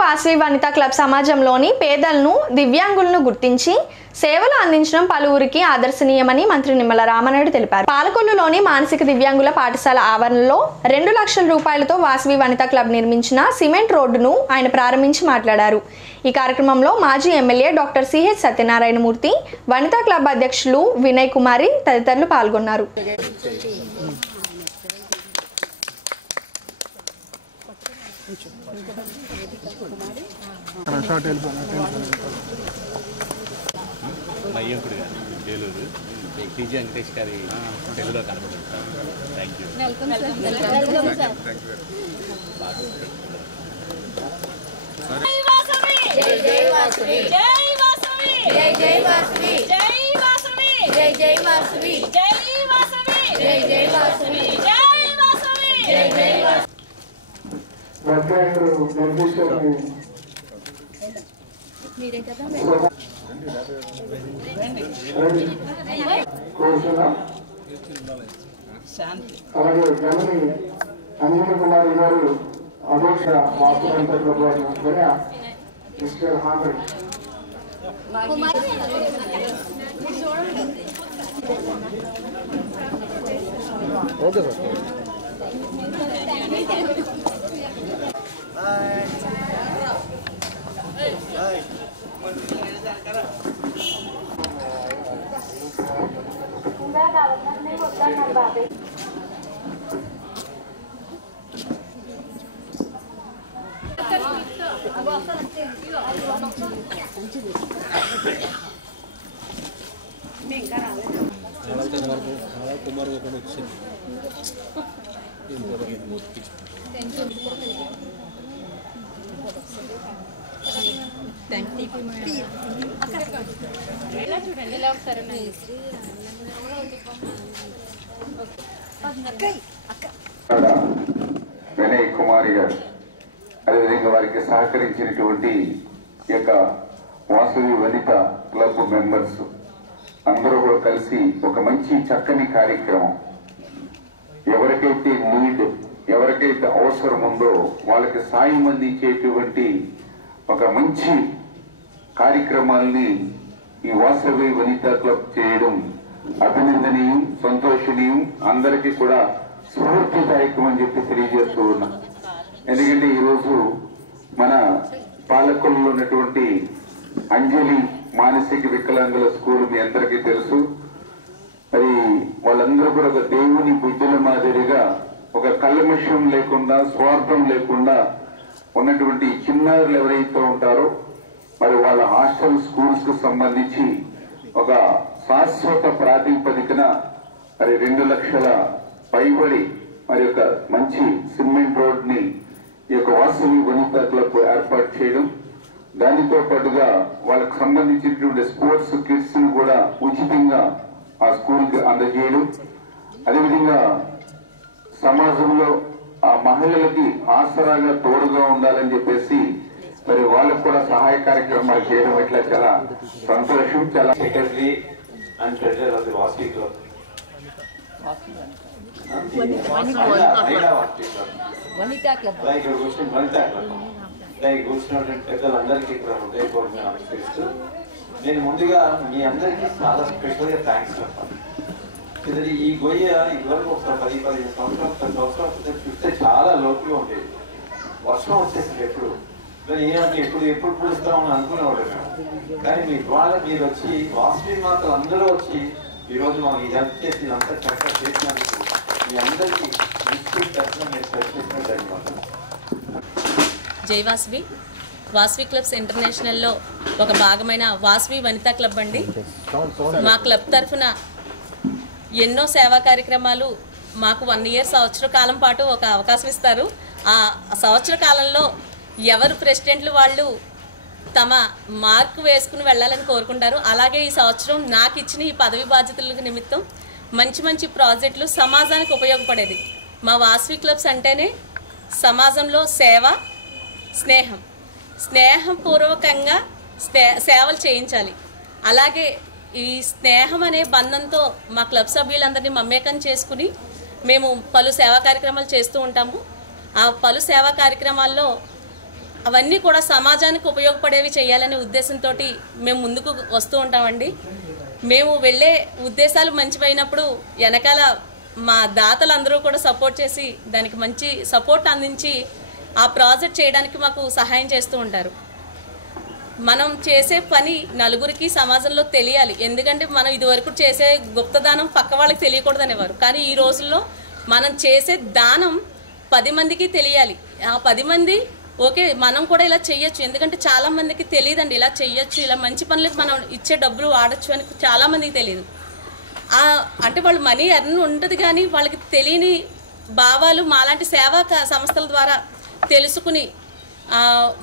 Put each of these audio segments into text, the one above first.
Vasavi Vanitha club సమాజంలోని పేదలను దివ్యాంగులను గుర్తించి సేవలు అందించడం పలువురికి ఆదర్శనీయమని మంత్రి నిమ్మల రామానాయుడు తెలిపారు. పాలకొల్లులోని మానసిక దివ్యాంగుల పాఠశాల ఆవరణలో 2 లక్షల రూపాయలతో వాసవి వనితా క్లబ్ నిర్మించిన సిమెంట్ రోడ్డును ఆయన ప్రారంభించి మాట్లాడారు. ఈ కార్యక్రమంలో మాజీ MLA doctor CH Satyanarayana Murthy, Vanitha club అధ్యక్షులు వినయ్ కుమారి తదితరులు పాల్గొన్నారు. టీజీ వెంకటేష్ గారి తెలుగులో కనబడుతుంది. Thank you. మీరే కదా అలాగే గమని అంజనీ కుమారి గారు అధ్యక్ష మాతృ మిస్టర్ హాండ్రెడ్ ఓకే కుమార్ కూడా వచ్చింది. వినయ్ కుమారి గారు, అదేవిధంగా వారికి సహకరించినటువంటి ఈ యొక్క వాసవి వనిత క్లబ్ మెంబర్స్ అందరూ కూడా కలిసి ఒక మంచి చక్కని కార్యక్రమం, ఎవరికైతే నీడ్, ఎవరికైతే అవసరం ఉందో వాళ్ళకి సాయం అందించేటువంటి ఒక మంచి కార్యక్రమాల్ని ఈ వాసవి వనితా క్లబ్ చేయడం అభినందనీయం, సంతోషనీయం, అందరికీ కూడా స్ఫూర్తిదాయకం అని చెప్పి తెలియజేస్తూ ఉన్నా. ఎందుకంటే ఈరోజు మన పాలకొల్లులో ఉన్నటువంటి అంజలి మానసిక వికలాంగుల స్కూల్ మీ అందరికీ తెలుసు. మరి వాళ్ళందరూ కూడా ఒక దేవుని బుద్ధుల మాదిరిగా ఒక కల్మషం లేకుండా, స్వార్థం లేకుండా ఉన్నటువంటి చిన్నారులు ఎవరైతే ఉంటారో మరి వాళ్ళ హాస్టల్ స్కూల్స్ కు సంబంధించి ఒక శాశ్వత ప్రాతిపదికన మరి 2 లక్షల పైబడి మరి ఒక మంచి సిమెంట్ రోడ్ ని ఈ యొక్క వాసవి వనితా క్లబ్ ఏర్పాటు చేయడం, దానితో పాటుగా వాళ్ళకు సంబంధించినటువంటి స్పోర్ట్స్ కిట్స్ ను కూడా ఉచితంగా ఆ స్కూల్ కి అందజేయడం, అదేవిధంగా సమాజంలో ఆ మహిళలకి ఆసరాగా తోడుగా ఉండాలని చెప్పేసి మరి వాళ్ళకు కూడా సహాయ కార్యక్రమాలు చేయడం ఇట్లా చాలా సంతోషం. చాలా secretary and treasurer of the Vasavi club, Vanitha club కూర్చున్నటువంటి పెద్దలందరికీ కూడా హృదయపూర్వకంగా నమస్కరిస్తూ నేను ముందుగా మీ అందరికీ చాలా స్పెషల్గా థ్యాంక్స్ చెప్పాలి. ఇది ఈ గొయ్య ఇదివరకు ఒక 10-15 సంవత్సరాల క్రితం చూస్తే చాలా లోతుగా ఉండేది. వర్షం వచ్చేసింది ఎప్పుడు, మరి ఏమంటే ఎప్పుడు పూడుస్తామని అనుకునేవాళ్ళు మేము. కానీ మీ ద్వారా మీరు వచ్చి వాసవి మాతలు అందరూ వచ్చి ఈరోజు మనం ఈ హెల్ప్ చేసి ఇదంతా చక్కగా చేసినందుకు మీ అందరికీ జై వాసవి. వాసవి క్లబ్స్ ఇంటర్నేషనల్లో ఒక భాగమైన వాసవి వనితా క్లబ్ అండి. మా క్లబ్ తరఫున ఎన్నో సేవా కార్యక్రమాలు మాకు 1 ఇయర్ సంవత్సర కాలం పాటు ఒక అవకాశం ఇస్తారు. ఆ సంవత్సర కాలంలో ఎవరు ప్రెసిడెంట్లు వాళ్ళు తమ మార్కు వేసుకుని వెళ్ళాలని కోరుకుంటారు. అలాగే ఈ సంవత్సరం నాకు ఇచ్చిన ఈ పదవి బాధ్యతల నిమిత్తం మంచి మంచి ప్రాజెక్టులు సమాజానికి ఉపయోగపడేది. మా వాసవి క్లబ్స్ అంటేనే సమాజంలో సేవ, స్నేహపూర్వకంగా సేవలు చేయించాలి. అలాగే ఈ స్నేహం అనే బంధంతో మా క్లబ్ సభ్యులందరినీ మమేకం చేసుకుని మేము పలు సేవా కార్యక్రమాలు చేస్తూ ఉంటాము. ఆ పలు సేవా కార్యక్రమాల్లో అవన్నీ కూడా సమాజానికి ఉపయోగపడేవి చేయాలనే ఉద్దేశంతో మేము ముందుకు వస్తూ ఉంటామండి. మేము వెళ్ళే ఉద్దేశాలు మంచివైనప్పుడు వెనకాల మా దాతలందరూ కూడా సపోర్ట్ చేసి దానికి మంచి సపోర్ట్ అందించి ఆ ప్రాజెక్ట్ చేయడానికి మాకు సహాయం చేస్తూ ఉంటారు. మనం చేసే పని నలుగురికి సమాజంలో తెలియాలి. ఎందుకంటే మనం ఇదివరకు చేసే గుప్తదానం పక్క వాళ్ళకి తెలియకూడదనేవారు. కానీ ఈ రోజుల్లో మనం చేసే దానం 10 మందికి తెలియాలి. ఆ 10 మంది ఓకే మనం కూడా ఇలా చెయ్యొచ్చు, ఎందుకంటే చాలా మందికి తెలియదండి ఇలా చెయ్యొచ్చు, ఇలా మంచి పనులకు మనం ఇచ్చే డబ్బులు వాడచ్చు అని చాలా మందికి తెలియదు. అంటే వాళ్ళు మనీ ఎర్న్ ఉంటుంది కానీ వాళ్ళకి తెలియని భావాలు మాలాంటి సేవా సంస్థల ద్వారా తెలుసుకుని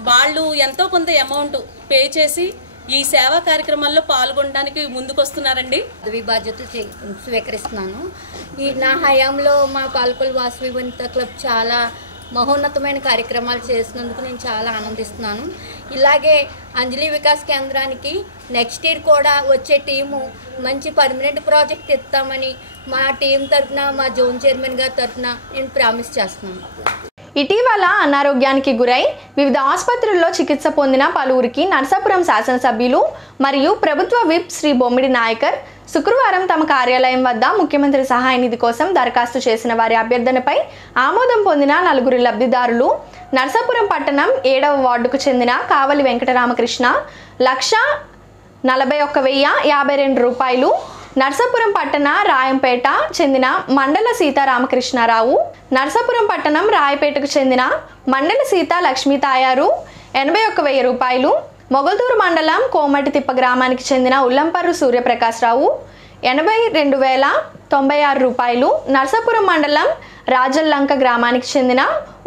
వాళ్ళు ఎంతో కొంత అమౌంట్ పే చేసి ఈ సేవా కార్యక్రమాల్లో పాల్గొనడానికి ముందుకు వస్తున్నారండి. పదవి బాధ్యతలు స్వీకరిస్తున్నాను. నా హయాంలో మా పాలకొల్లు వాసవి వనితా క్లబ్ చాలా మహోన్నతమైన కార్యక్రమాలు చేసినందుకు నేను చాలా ఆనందిస్తున్నాను. ఇలాగే అంజలి వికాస్ కేంద్రానికి నెక్స్ట్ ఇయర్ కూడా వచ్చే టీము మంచి పర్మనెంట్ ప్రాజెక్ట్ ఇస్తామని మా టీం తరఫున మా జోన్ చైర్మన్ గారి తరఫున నేను ప్రామిస్ చేస్తున్నాను. ఇటీవల అనారోగ్యానికి గురై వివిధ ఆసుపత్రుల్లో చికిత్స పొందిన పలువురికి నర్సాపురం శాసనసభ్యులు మరియు ప్రభుత్వ విప్ శ్రీ బొమ్మిడి నాయకర్ శుక్రవారం తమ కార్యాలయం వద్ద ముఖ్యమంత్రి సహాయ నిధి కోసం దరఖాస్తు చేసిన వారి అభ్యర్థనపై ఆమోదం పొందిన 4 లబ్ధిదారులు నర్సాపురం పట్టణం 7వ వార్డుకు చెందిన కావలి వెంకటరామకృష్ణ 1,41,052 రూపాయలు, నర్సాపురం పట్టణ రాయంపేట చెందిన మండల సీతారామకృష్ణారావు, నర్సాపురం పట్టణం రాయపేటకు చెందిన మండల సీతా లక్ష్మీ తాయారు 81,000 రూపాయలు, మొగల్తూరు మండలం కోమటితిప్ప గ్రామానికి చెందిన ఉల్లంపర్రు సూర్యప్రకాశ్రావు 82,096 రూపాయలు, నర్సాపురం మండలం రాజల్లంక గ్రామానికి చెందిన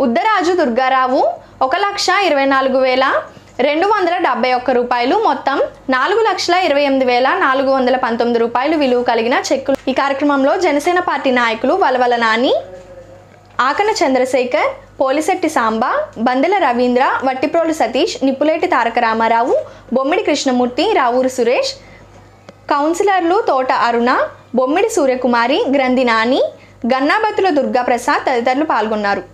ఉద్దరాజు దుర్గారావు 1,24,271 రూపాయలు, మొత్తం 4,28,419 రూపాయలు విలువ కలిగిన చెక్కులు. ఈ కార్యక్రమంలో జనసేన పార్టీ నాయకులు వలవల నాని, ఆకన చంద్రశేఖర్, పోలిశెట్టి సాంబా, బందెల రవీంద్ర, వట్టిప్రోలు సతీష్, నిప్పులేటి తారక రామారావు, బొమ్మిడి కృష్ణమూర్తి, రావూరు సురేష్, కౌన్సిలర్లు తోట అరుణ, బొమ్మిడి సూర్యకుమారి, గ్రంథి నాని, గన్నాబత్తుల దుర్గాప్రసాద్ తదితరులు పాల్గొన్నారు.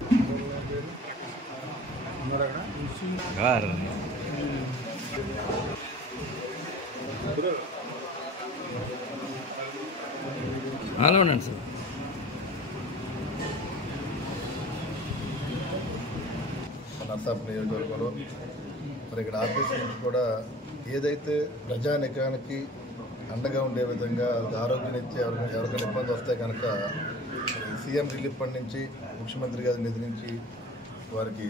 నర్సాపురం నియోజకవర్గంలో మరి ఇక్కడ ఆఫీస్ నుంచి కూడా ఏదైతే ప్రజానికానికి అండగా ఉండే విధంగా ఆరోగ్యరీత్యా ఎవరికైనా ఇబ్బంది వస్తే కనుక సీఎం రిలీఫ్ ఫండ్ నుంచి ముఖ్యమంత్రి గారి నిధి నుంచి వారికి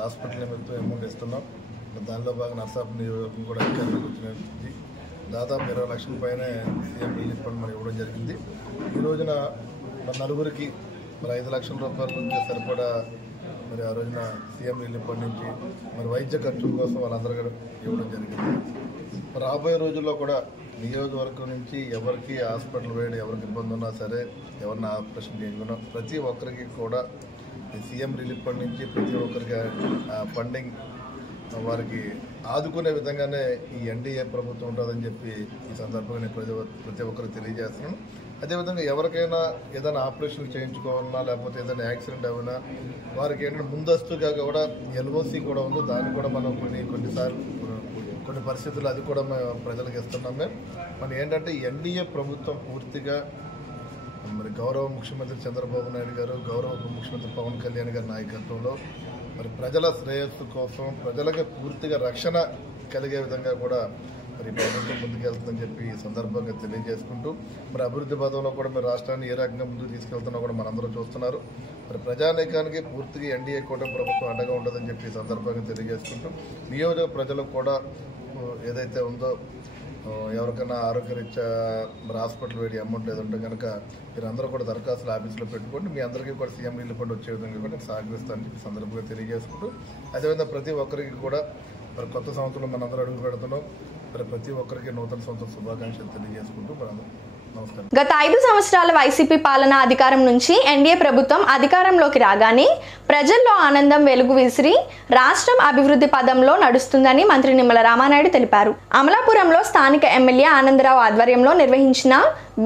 హాస్పిటల్ నిమిత్తం అమౌంట్ ఇస్తున్నాం. దానిలో భాగంగా నర్సాపురం నియోజకవర్గం కూడా అధికారులకు వచ్చినది దాదాపు 20 లక్షల పైన సీఎం రిలీఫ్ ఫండ్ మనం ఇవ్వడం జరిగింది. ఈ రోజున మన నలుగురికి మరి 5 లక్షల రూపాయల నుంచి సరిపడా మరి ఆ రోజున సీఎం రిలీఫ్ ఫండ్ నుంచి మరి వైద్య ఖర్చుల కోసం వాళ్ళందరూ కూడా ఇవ్వడం జరిగింది. రాబోయే రోజుల్లో కూడా నియోజకవర్గం నుంచి ఎవరికి హాస్పిటల్ వేయడం ఎవరికి ఇబ్బంది ఉన్నా సరే, ఎవరిని ఆపరేషన్ చేయకుండా ప్రతి ఒక్కరికి కూడా సీఎం రిలీఫ్ ఫండ్ నుంచి ప్రతి ఒక్కరికి ఫండింగ్ వారికి ఆదుకునే విధంగానే ఈ ఎన్డీఏ ప్రభుత్వం ఉంటుందని చెప్పి ఈ సందర్భంగా నేను ప్రతి ఒక్కరికి తెలియజేస్తున్నాను. అదేవిధంగా ఎవరికైనా ఏదైనా ఆపరేషన్ చేయించుకోవాలన్నా లేకపోతే ఏదైనా యాక్సిడెంట్ అయినా వారికి ఏంటంటే ముందస్తుగా కూడా ఎల్ఓసి కూడా ఉంది. దాన్ని కూడా మనం కొన్నిసార్లు కొన్ని పరిస్థితులు అది కూడా మేము ప్రజలకు ఇస్తున్నాం. మనం ఏంటంటే ఎన్డీఏ ప్రభుత్వం పూర్తిగా మరి గౌరవ ముఖ్యమంత్రి చంద్రబాబు నాయుడు గారు, గౌరవ ఉప ముఖ్యమంత్రి పవన్ కళ్యాణ్ గారి నాయకత్వంలో మరి ప్రజల శ్రేయస్సు కోసం ప్రజలకు పూర్తిగా రక్షణ కలిగే విధంగా కూడా మరి ప్రభుత్వం ముందుకెళ్తుందని చెప్పి ఈ సందర్భంగా తెలియజేసుకుంటూ మరి అభివృద్ధి పదంలో కూడా మరి రాష్ట్రాన్ని ఏ రకంగా ముందుకు తీసుకెళ్తున్నా కూడా మనందరూ చూస్తున్నారు. మరి ప్రజానీకానికి పూర్తిగా ఎన్డీఏ కూటమి ప్రభుత్వం అండగా ఉండదని చెప్పి ఈ సందర్భంగా తెలియజేసుకుంటూ నియోజక ప్రజలకు కూడా ఏదైతే ఉందో ఎవరికైనా ఆరోగ్యరీత్యా మరి హాస్పిటల్ వేడి అమౌంట్ ఏదంటే కనుక మీరందరూ కూడా దరఖాస్తులు ఆఫీసులో పెట్టుకోండి. మీ అందరికీ కూడా సీఎం రిలీఫ్ ఫండ్ వచ్చే విధంగా కూడా నేను సహకరిస్తానని చెప్పి సందర్భంగా తెలియజేసుకుంటూ అదేవిధంగా ప్రతి ఒక్కరికి కూడా మరి కొత్త సంవత్సరంలో మనందరూ అడుగు పెడుతున్నాం. మరి ప్రతి ఒక్కరికి నూతన సంవత్సరం శుభాకాంక్షలు తెలియజేసుకుంటూ మనందరం నమస్కారం. గత 5 సంవత్సరాల వైసీపీ పాలన అధికారం నుంచి ఎన్డీఏ ప్రభుత్వం అధికారంలోకి రాగానే ప్రజల్లో ఆనందం వెలుగు విసిరి రాష్ట్రం అభివృద్ధి పదంలో నడుస్తుందని మంత్రి నిమ్మల రామానాయుడు తెలిపారు. అమలాపురంలో స్థానిక ఎమ్మెల్యే ఆనందరావు ఆధ్వర్యంలో నిర్వహించిన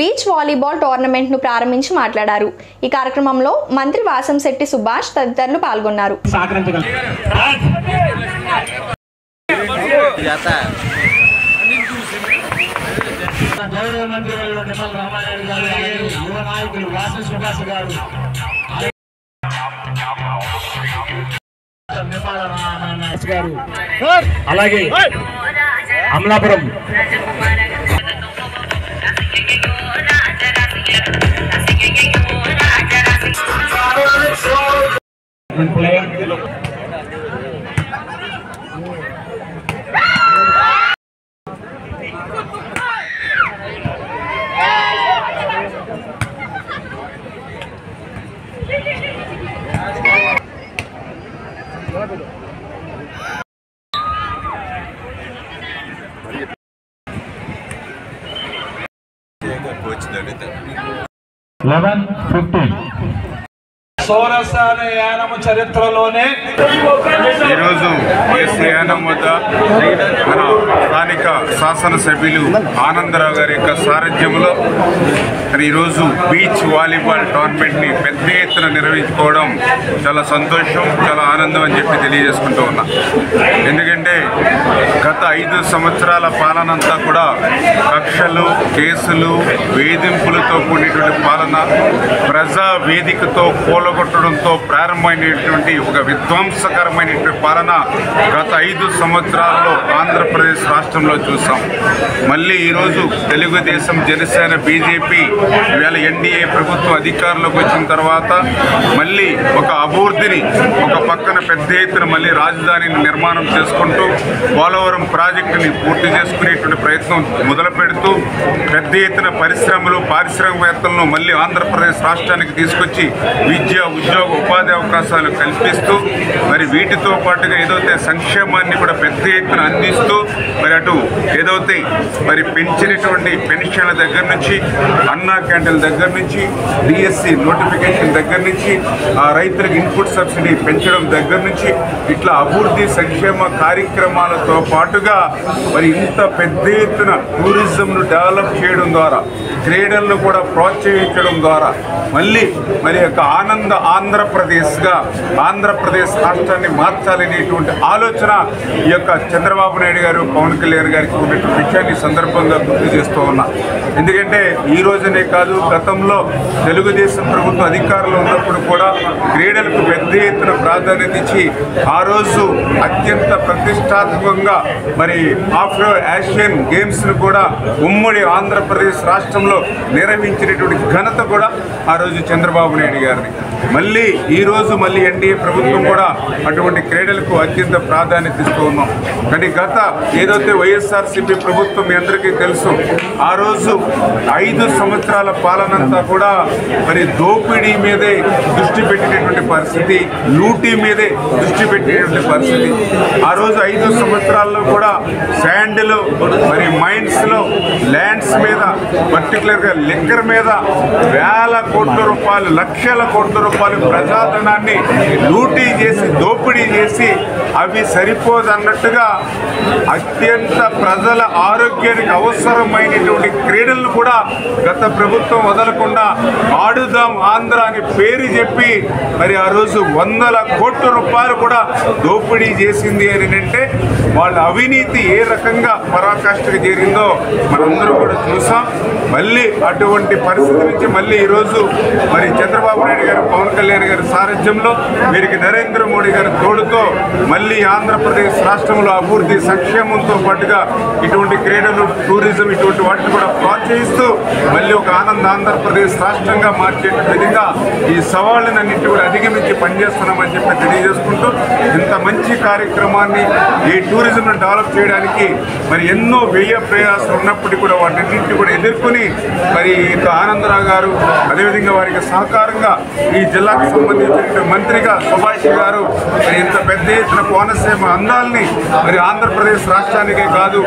బీచ్ వాలీబాల్ టోర్నమెంట్ను ప్రారంభించి మాట్లాడారు. ఈ కార్యక్రమంలో మంత్రి వాసంశెట్టి సుభాష్ తదితరులు పాల్గొన్నారు. గౌరవ మంత్రి నిమ్మల రామానాయుడు గారు, యువ నాయకులు వాసు సుభాష్ గారు, నిమ్మల రామానాయుడు గారు, అలాగే అమలాపురం సౌరసానయానము చరిత్రలోనే ఈరోజు యానం వద్ద మన స్థానిక శాసనసభ్యులు ఆనందరావు గారి యొక్క సారథ్యంలో ఈరోజు బీచ్ వాలీబాల్ టోర్నమెంట్ని పెద్ద ఎత్తున నిర్వహించుకోవడం చాలా సంతోషం, చాలా ఆనందం అని చెప్పి తెలియజేసుకుంటూ ఉన్నా. ఎందుకంటే గత 5 సంవత్సరాల పాలన అంతా కూడా కక్షలు, కేసులు, వేధింపులతో కూడినటువంటి పాలన, ప్రజా వేదికతో కూలగొట్టడంతో ప్రారంభమైనటువంటి ఒక విధ్వంసకరమైనటువంటి పాలన గత 5 సంవత్సరాల్లో ఆంధ్రప్రదేశ్ రాష్ట్రంలో చూసాం. మళ్ళీ ఈరోజు తెలుగుదేశం, జనసేన, బీజేపీ ఇవాళ ఎన్డీఏ ప్రభుత్వం అధికారంలోకి వచ్చిన తర్వాత మళ్ళీ ఒక అభివృద్ధిని ఒక పక్కన పెద్ద ఎత్తున మళ్ళీ రాజధానిని నిర్మాణం చేసుకుంటూ పోలవరం ప్రాజెక్టుని పూర్తి చేసుకునేటువంటి ప్రయత్నం మొదలు పెడుతూ పెద్ద ఎత్తున పరిశ్రమలు, పారిశ్రామికవేత్తలను మళ్ళీ ఆంధ్రప్రదేశ్ రాష్ట్రానికి తీసుకొచ్చి విద్య, ఉద్యోగ, ఉపాధి అవకాశాలు కల్పిస్తూ మరి వీటితో పాటుగా ఏదైతే సంక్షేమాన్ని కూడా పెద్ద ఎత్తున అందిస్తూ మరి అటు ఏదైతే మరి పెంచినటువంటి పెన్షన్ల దగ్గర నుంచి, అన్నా క్యాంటీన్ల దగ్గర నుంచి, డిఎస్సి నోటిఫికేషన్ దగ్గర నుంచి, ఆ రైతులకు ఇన్పుట్ సబ్సిడీ పెంచడం దగ్గర నుంచి ఇట్లా అభివృద్ధి సంక్షేమ కార్యక్రమాలతో పాటుగా మరి ఇంత పెద్ద ఎత్తున టూరిజంను డెవలప్ చేయడం ద్వారా, క్రీడలను కూడా ప్రోత్సహించడం ద్వారా మళ్ళీ మరి యొక్క ఆంధ్రప్రదేశ్గా ఆంధ్రప్రదేశ్ రాష్ట్రాన్ని మార్చాలనేటువంటి ఆలోచన ఈ యొక్క చంద్రబాబు నాయుడు గారు, పవన్ కళ్యాణ్ గారికి ఉన్నటువంటి విషయాన్ని సందర్భంగా గుర్తు చేస్తూ ఉన్నా. ఎందుకంటే ఈ రోజునే కాదు, గతంలో తెలుగుదేశం ప్రభుత్వం అధికారంలో ఉన్నప్పుడు కూడా క్రీడలకు పెద్ద ఎత్తున ప్రాధాన్యత ఇచ్చి ఆ రోజు అత్యంత ప్రతిష్టాత్మకంగా మరి ఆఫ్రో ఆసియన్ గేమ్స్ను కూడా ఉమ్మడి ఆంధ్రప్రదేశ్ రాష్ట్రంలో నిర్వహించినటువంటి ఘనత కూడా ఆ రోజు చంద్రబాబు నాయుడు గారిని. మళ్ళీ ఈరోజు మళ్ళీ ఎన్డీఏ ప్రభుత్వం కూడా అటువంటి క్రీడలకు అత్యంత ప్రాధాన్యత ఇస్తూ ఉన్నాం. కానీ గత ఏదైతే వైఎస్ఆర్సీపీ ప్రభుత్వం మీ అందరికీ తెలుసు, ఆ రోజు 5 సంవత్సరాల పాలనంతా కూడా మరి దోపిడీ మీదే దృష్టి పెట్టినటువంటి పరిస్థితి, లూటీ మీదే దృష్టి పెట్టినటువంటి పరిస్థితి. ఆ రోజు 5 సంవత్సరాల్లో కూడా శాండ్లో మరి మైన్స్లో ల్యాండ్స్ మీద, పర్టికులర్గా లిక్కర్ మీద వేల కోట్ల రూపాయలు, లక్షల కోట్ల రూపాయలు ప్రజాధనాన్ని లూటీ చేసి, దోపిడీ చేసి అవి సరిపోదన్నట్టుగా అత్యంత ప్రజల ఆరోగ్యానికి అవసరమైనటువంటి క్రీడలను కూడా గత ప్రభుత్వం వదలకుండా ఆడుదాం ఆంధ్ర అని పేరు చెప్పి మరి ఆ రోజు వందల కోట్ల రూపాయలు కూడా దోపిడీ చేసింది అని అంటే వాళ్ళ అవినీతి ఏ రకంగా పరాకాష్ఠకు చేరిందో మనందరూ కూడా చూసాం. మళ్ళీ అటువంటి పరిస్థితి నుంచి మళ్ళీ ఈరోజు మరి చంద్రబాబు నాయుడు గారు, పవన్ కళ్యాణ్ గారి సారథ్యంలో వీరికి నరేంద్ర మోడీ గారి తోడుతో మళ్ళీ ఆంధ్రప్రదేశ్ రాష్ట్రంలో అభివృద్ధి సంక్షేమంతో పాటుగా ఇటువంటి క్రీడలు, టూరిజం ఇటువంటి వాటిని కూడా ప్రోత్సహిస్తూ మళ్ళీ ఒక ఆంధ్రప్రదేశ్ రాష్ట్రంగా మార్చే విధంగా ఈ సవాళ్ళనన్నింటి కూడా అధిగమించి పనిచేస్తున్నామని చెప్పి తెలియజేసుకుంటూ ఇంత మంచి మంచి కార్యక్రమాన్ని ఈ టూరిజంను డెవలప్ చేయడానికి మరి ఎన్నో వ్యయ ప్రయాసాలు ఉన్నప్పటికీ కూడా వాటిన్నింటినీ కూడా ఎదుర్కొని మరి ఆనందరావు గారు అదేవిధంగా వారికి సహకారంగా ఈ జిల్లాకు సంబంధించిన మంత్రిగా సుభాష్ గారు మరి ఇంత పెద్ద ఎత్తున కోనసీమ అందాలని మరి ఆంధ్రప్రదేశ్ రాష్ట్రానికే కాదు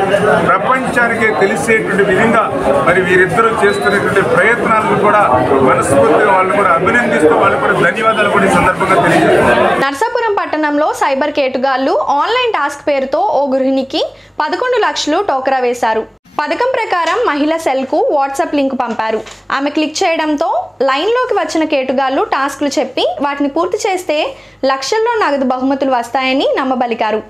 ప్రపంచానికే తెలిసేటువంటి విధంగా మరి వీరిద్దరూ చేస్తున్నటువంటి ప్రయత్నాలను కూడా మనస్ఫూర్తిగా వాళ్ళు కూడా అభినందిస్తూ వాళ్ళు కూడా ధన్యవాదాలు కూడా ఈ సందర్భంగా తెలియజేస్తున్నారు. నర్సాపురం పట్టణంలో సైబర్ కేటుగాళ్లు ఆన్లైన్ టాస్క్ పేరుతో ఓ గృహిణికి 11 లక్షలు టోకరా వేశారు. పథకం ప్రకారం మహిళ సెల్కు వాట్సాప్ లింక్ పంపారు. ఆమె క్లిక్ చేయడంతో లైన్లోకి వచ్చిన కేటుగాళ్లు టాస్క్లు చెప్పి వాటిని పూర్తి చేస్తే లక్షల్లో నగదు బహుమతులు వస్తాయని నమ్మబలికారు.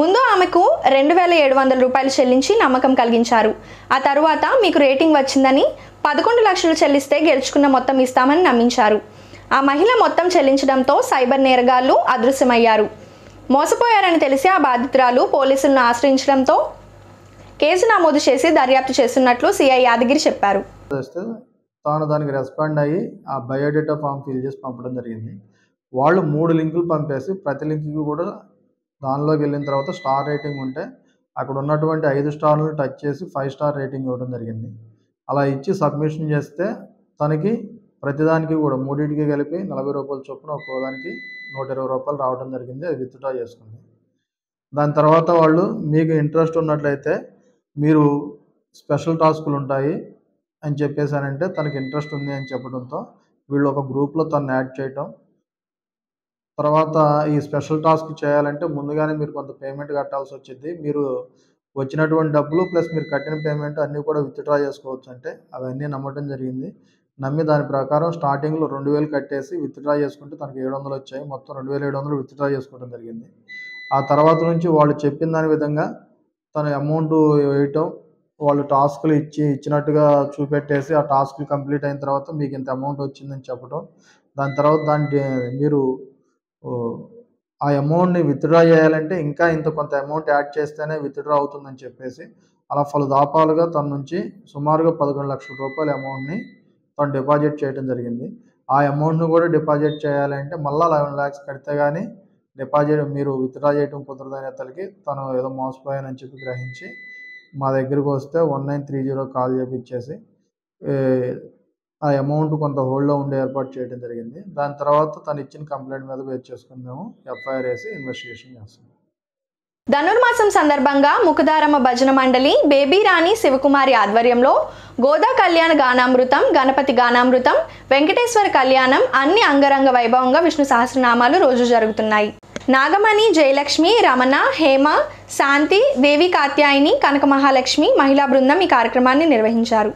ముందు ఆమెకు 2,700 రూపాయలు చెల్లించి నమ్మకం కలిగించారు. ఆ తరువాత మీకు రేటింగ్ వచ్చిందని 11 లక్షలు చెల్లిస్తే గెలుచుకున్న మొత్తం ఇస్తామని నమ్మించారు. ఆ మహిళ మొత్తం చెల్లించడంతో సైబర్ నేరగాళ్లు అదృశ్యమయ్యారు. మోసపోయారని తెలిసి ఆ బాధితురాలు పోలీసులను ఆశ్రయించడంతో కేసు నమోదు చేసి దర్యాప్తు చేస్తున్నట్లు సిఐ యాదగిరి చెప్పారు. తాను దానికి రెస్పాండ్ అయ్యి ఆ బయోడేటా ఫామ్ ఫిల్ చేసి పంపడం జరిగింది. వాళ్ళు 3 లింకులు పంపేసి ప్రతి లింక్కి కూడా దానిలోకి వెళ్ళిన తర్వాత స్టార్ రేటింగ్ ఉంటే అక్కడ ఉన్నటువంటి 5 స్టార్లను టచ్ చేసి 5 స్టార్ రేటింగ్ ఇవ్వడం జరిగింది. అలా ఇచ్చి సబ్మిషన్ చేస్తే తనకి ప్రతిదానికి కూడా 3టికి కలిపి 40 రూపాయల చొప్పున ఒక్కోదానికి 120 రూపాయలు రావడం జరిగింది. అది విత్డ్రా చేసుకుంది. దాని తర్వాత వాళ్ళు మీకు ఇంట్రెస్ట్ ఉన్నట్లయితే మీరు స్పెషల్ టాస్కులు ఉంటాయి అని చెప్పేసానంటే తనకి ఇంట్రెస్ట్ ఉంది అని చెప్పడంతో వీళ్ళు ఒక గ్రూప్లో తను యాడ్ చేయటం, తర్వాత ఈ స్పెషల్ టాస్క్ చేయాలంటే ముందుగానే మీరు కొంత పేమెంట్ కట్టాల్సి వచ్చింది. మీరు వచ్చినటువంటి డబ్బులు ప్లస్ మీరు కట్టిన పేమెంట్ అన్నీ కూడా విత్డ్రా చేసుకోవచ్చు అంటే అవన్నీ నమ్మటం జరిగింది. నమ్మి దాని ప్రకారం స్టార్టింగ్లో 2,000 కట్టేసి విత్డ్రా చేసుకుంటే తనకి 700 వచ్చాయి. మొత్తం 2,700 విత్డ్రా చేసుకోవడం జరిగింది. ఆ తర్వాత నుంచి వాళ్ళు చెప్పిన దాని విధంగా తన అమౌంట్ వేయటం, వాళ్ళు టాస్కులు ఇచ్చినట్టుగా చూపెట్టేసి ఆ టాస్కులు కంప్లీట్ అయిన తర్వాత మీకు ఇంత అమౌంట్ వచ్చిందని చెప్పడం, దాని తర్వాత మీరు ఆ అమౌంట్ని విత్డ్రా చేయాలంటే ఇంకా ఇంత కొంత అమౌంట్ యాడ్ చేస్తేనే విత్డ్రా అవుతుందని చెప్పేసి అలా ఫలదాపాలుగా తన నుంచి సుమారుగా 11 లక్షల రూపాయల అమౌంట్ని తను డిపాజిట్ చేయడం జరిగింది. ఆ అమౌంట్ను కూడా డిపాజిట్ చేయాలంటే మళ్ళీ 11 lakhs కడితే కానీ డిపాజిట్ మీరు విత్డ్రా చేయడం కుదరదనే తలకి తను ఏదో మోసపోయానని చెప్పి గ్రహించి మా దగ్గరికి వస్తే 1930 కాల్ చేపించేసి ఆ అమౌంట్ కొంత హోల్డ్లో ఉండే ఏర్పాటు చేయడం జరిగింది. దాని తర్వాత తను ఇచ్చిన కంప్లైంట్ మీద బేస్ చేసుకుని మేము ఎఫ్ఐఆర్ వేసి ఇన్వెస్టిగేషన్ చేస్తాం. ధనుర్మాసం సందర్భంగా ముఖదారమ్మ భజన మండలి బేబీ రాణి శివకుమారి ఆధ్వర్యంలో గోదా కళ్యాణ గానామృతం, గణపతి గానామృతం, వెంకటేశ్వర కళ్యాణం అన్ని అంగరంగ వైభవంగా విష్ణు సహస్రనామాలు రోజు జరుగుతున్నాయి. నాగమణి, జయలక్ష్మి, రమణ, హేమ, శాంతి, దేవి కాత్యాయిని, కనక మహాలక్ష్మి మహిళా బృందం ఈ కార్యక్రమాన్ని నిర్వహించారు.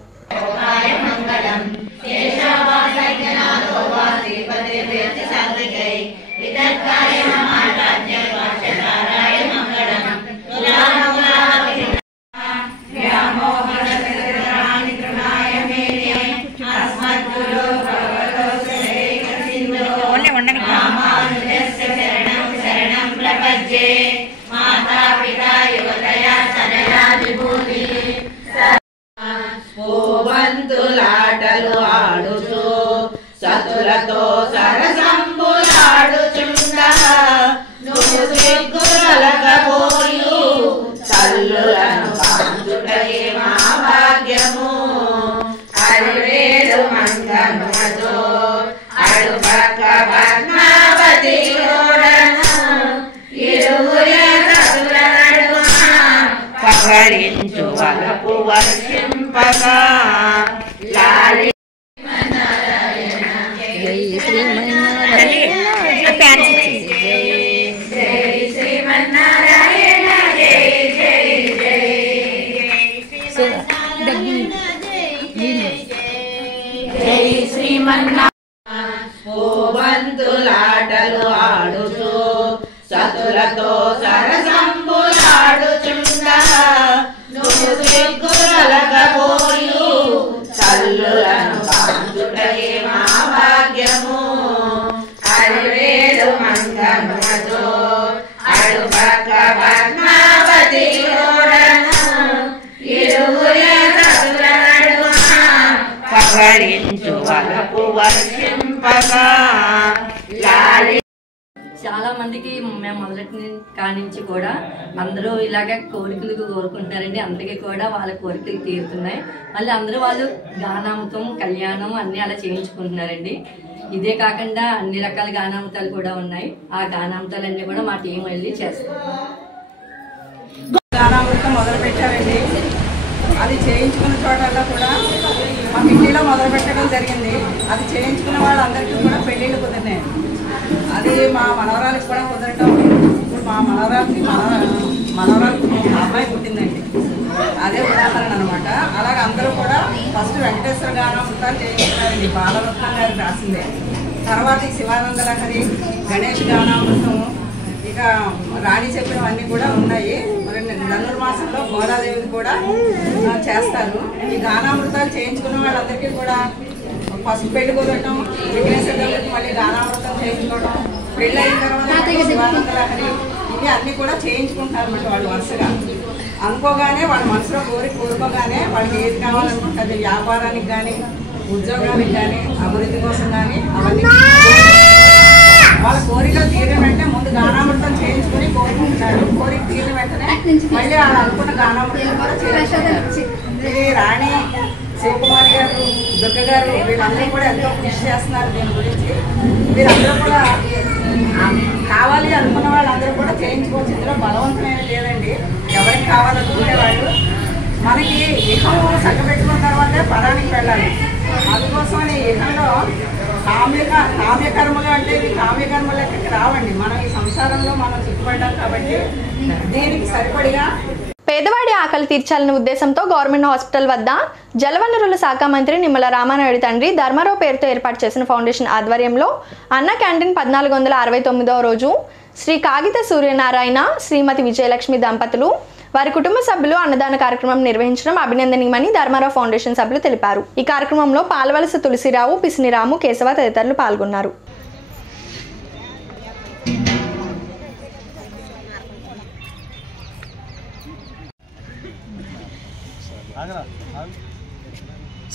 బంతులాటలు ఆడుతూ సతులతో సరసంబులాడుచుండా నువ్వు సిగ్గులకపోయు తల్లులను కాంచుటయే మా భాగ్యము. అరువేలు మంగమ్మతో అడుపక్క పద్మావతి ఇరువురే సతుల నడుమ పగడించు వలపు వర్షింపగా లాలి జై శ్రీమన్నారాయణ జై శ్రీమన్నారాయణ జై జై జై జై శ్రీమన్నారాయణ. బంతులాటలు ఆడుతూ సతులతో సరసంబులాడుచుండా నువ్వు సిగ్గులకపోయు తల్లులను కాంచుటయే మా భాగ్యము. అరువేలు మంగమ్మతో అడుపక్క పద్మావతి ఇరువురే సతుల నడుమ పగడించు వలపు వర్షింపగా లాలి. చాలా మందికి మేము మొదటి కానించి కూడా అందరూ ఇలాగే కోరికలు కోరుకుంటున్నారండి. అందరికీ కూడా వాళ్ళ కోరికలు తీరుతున్నాయి. మళ్ళీ అందరూ వాళ్ళు గానామృతం కళ్యాణం అన్నీ అలా చేయించుకుంటున్నారండి. ఇదే కాకుండా అన్ని రకాల గానామృతాలు కూడా ఉన్నాయి. ఆ గానామృతాలన్నీ కూడా మా టీం వెళ్ళి చేస్తాం. గానామృతం మొదలు పెట్టారండి. అది చేయించుకున్న చోటల్లో కూడా మా కిడ్నీలో మొదలు పెట్టడం జరిగింది. అది చేయించుకున్న వాళ్ళందరికీ కూడా పెళ్ళిళ్ళు కుదిరినాయి. అది మా మనవరాలకు కూడా కుదరటం. ఇప్పుడు మా మనవరాలకి అబ్బాయి పుట్టిందండి. అదే ఉదాహరణ అనమాట. అలాగే అందరూ కూడా ఫస్ట్ వెంకటేశ్వర గానామృతాలు చేయించుకున్నారండి. బాలరత్నం గారు రాసిందే. తర్వాత శివానంద లహరి, గణేష్ గానామృతము, ఇక రాణి చెప్పినవన్నీ కూడా ఉన్నాయి. మరి ధనుర్మాసంలో గోదాదేవిని కూడా చేస్తారు. ఈ గానామృతాలు చేయించుకున్న వాళ్ళందరికీ కూడా ఫస్ట్ పెళ్లి కుదరటం, విఘ్నేశ్వర దేవుడికి మళ్ళీ గానామృతం చేయించుకోవడం, పెళ్ళి అయిన తర్వాత శివానంద లహరి, ఇవి అన్నీ కూడా చేయించుకుంటారు అన్నమాట. వాళ్ళు వరుసగా అనుకోగానే వాళ్ళ మనసులో కోరుకోగానే వాళ్ళకి ఏది కావాలనుకుంటుంది, వ్యాపారానికి కానీ ఉద్యోగానికి కానీ అభివృద్ధి కోసం కానీ అవన్నీ వాళ్ళ కోరికలు తీరిన వెంటనే ముందు గానామృతం చేయించుకుని కోరుకుంటున్నారు. కోరిక తీరిన వెంటనే మళ్ళీ వాళ్ళు అనుకున్న గానామృతం కూడా చేయించుకుంటారు. ఇది రాణి, శివకుమారి గారు, దుర్గ గారు వీళ్ళందరూ కూడా ఎంతో కృషి చేస్తున్నారు దీని గురించి. వీరందరూ కూడా కావాలి అనుకున్న వాళ్ళందరూ కూడా చేయించుకోవచ్చు. ఇందులో బలవంతమైన లేదండి. ఎవరికి కావాలనుకునే వాళ్ళు మనకి ఇహం చక్కబెట్టుకున్న తర్వాతే పరానికి వెళ్ళాలి. అందుకోసమని ఇహంలో కామ్యకర్మలు అంటే ఇవి కామ్యకర్మలు ఎక్కడికి రావండి. మనం ఈ సంసారంలో మనం చుట్టుపడ్డాం కాబట్టి దీనికి సరిపడిగా పేదవాడి ఆకలి తీర్చాలనే ఉద్దేశంతో గవర్నమెంట్ హాస్పిటల్ వద్ద జలవనరుల శాఖ మంత్రి నిమ్మల రామానాయుడు తండ్రి ధర్మారావు పేరుతో ఏర్పాటు చేసిన ఫౌండేషన్ ఆధ్వర్యంలో అన్న క్యాంటీన్ 1469వ రోజు శ్రీ కాగిత సూర్యనారాయణ, శ్రీమతి విజయలక్ష్మి దంపతులు వారి కుటుంబ సభ్యులు అన్నదాన కార్యక్రమం నిర్వహించడం అభినందనీయమని ధర్మారావు ఫౌండేషన్ సభ్యులు తెలిపారు. ఈ కార్యక్రమంలో పాల్వలస తులసిరావు, పిసినిరాము, కేశవ తదితరులు పాల్గొన్నారు.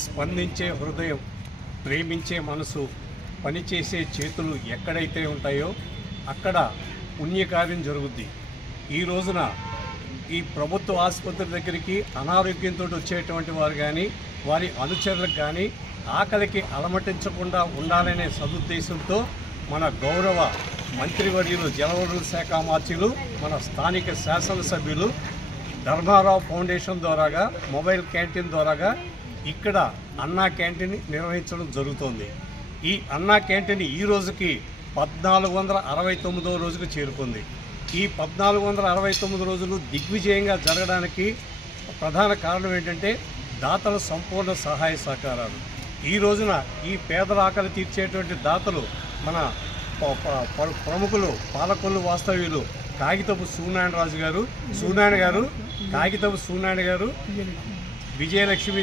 స్పందించే హృదయం, ప్రేమించే మనసు, పనిచేసే చేతులు ఎక్కడైతే ఉంటాయో అక్కడ పుణ్యకార్యం జరుగుద్ది. ఈ రోజున ఈ ప్రభుత్వ ఆసుపత్రి దగ్గరికి అనారోగ్యంతో వచ్చేటువంటి వారు కానీ వారి అనుచరులకు కానీ ఆకలికి అలమటించకుండా ఉండాలనే సదుద్దేశంతో మన గౌరవ మంత్రివర్యులు, జలవనరుల శాఖ మంత్రులు, మన స్థానిక శాసనసభ్యులు ధర్మారావు ఫౌండేషన్ ద్వారాగా మొబైల్ క్యాంటీన్ ద్వారాగా ఇక్కడ అన్నా క్యాంటీన్ నిర్వహించడం జరుగుతోంది. ఈ అన్నా క్యాంటీన్ ఈ రోజుకి 1469వ రోజుకు చేరుకుంది. ఈ 1469 రోజులు దిగ్విజయంగా జరగడానికి ప్రధాన కారణం ఏంటంటే దాతల సంపూర్ణ సహాయ సహకారాలు. ఈ రోజున ఈ పేదల ఆకలి తీర్చేటువంటి దాతలు మన ప్రముఖులు, పాలకొల్లు వాస్తవ్యులు కాగితపు సూనారాయణ గారు, కాగితపు సూనారాయణ గారు, విజయలక్ష్మి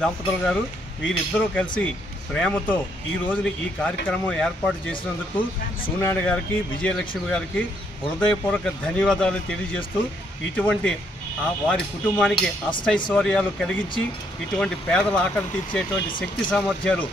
దంపతులు గారు, వీరిద్దరూ కలిసి ప్రేమతో ఈ రోజుని ఈ కార్యక్రమం ఏర్పాటు చేసినందుకు సూనారాయణ గారికి, విజయలక్ష్మి గారికి హృదయపూర్వక ధన్యవాదాలు తెలియజేస్తూ ఇటువంటి వారి కుటుంబానికి అష్టైశ్వర్యాలు కలిగించి ఇటువంటి పేదల ఆకలి తీర్చేటువంటి శక్తి సామర్థ్యాలు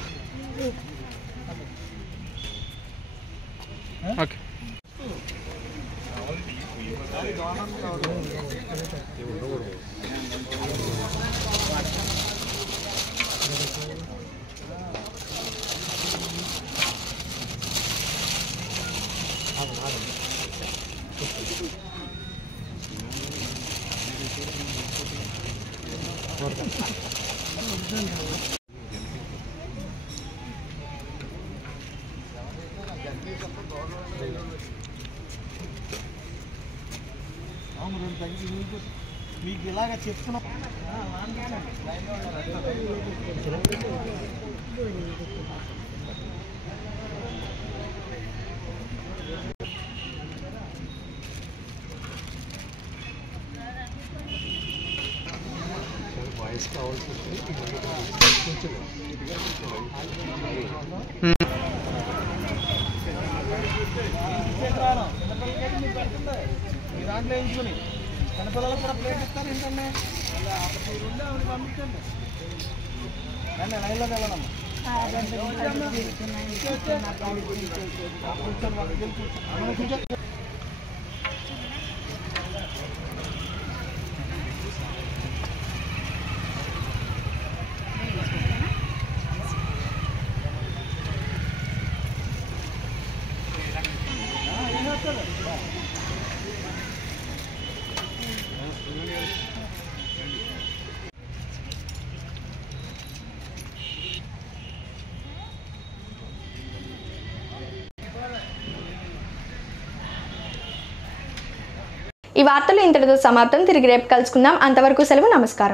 మీకు ఇలాగ చెప్తున్నాం. వాయిస్ కావాల్సి వస్తుంది. ఈ దాంట్లో వేయించుకుని చిన్నపిల్లలకు కూడా ప్లేట్ ఇస్తారు ఏంటండి, పంపించండి. కానీ లైన్లోకి వెళ్ళాలమ్మా. ఈ వార్తలు ఇంతటితో సమాప్తం. తిరిగి రేపు కలుసుకుందాం. అంతవరకు సెలవు. నమస్కారం.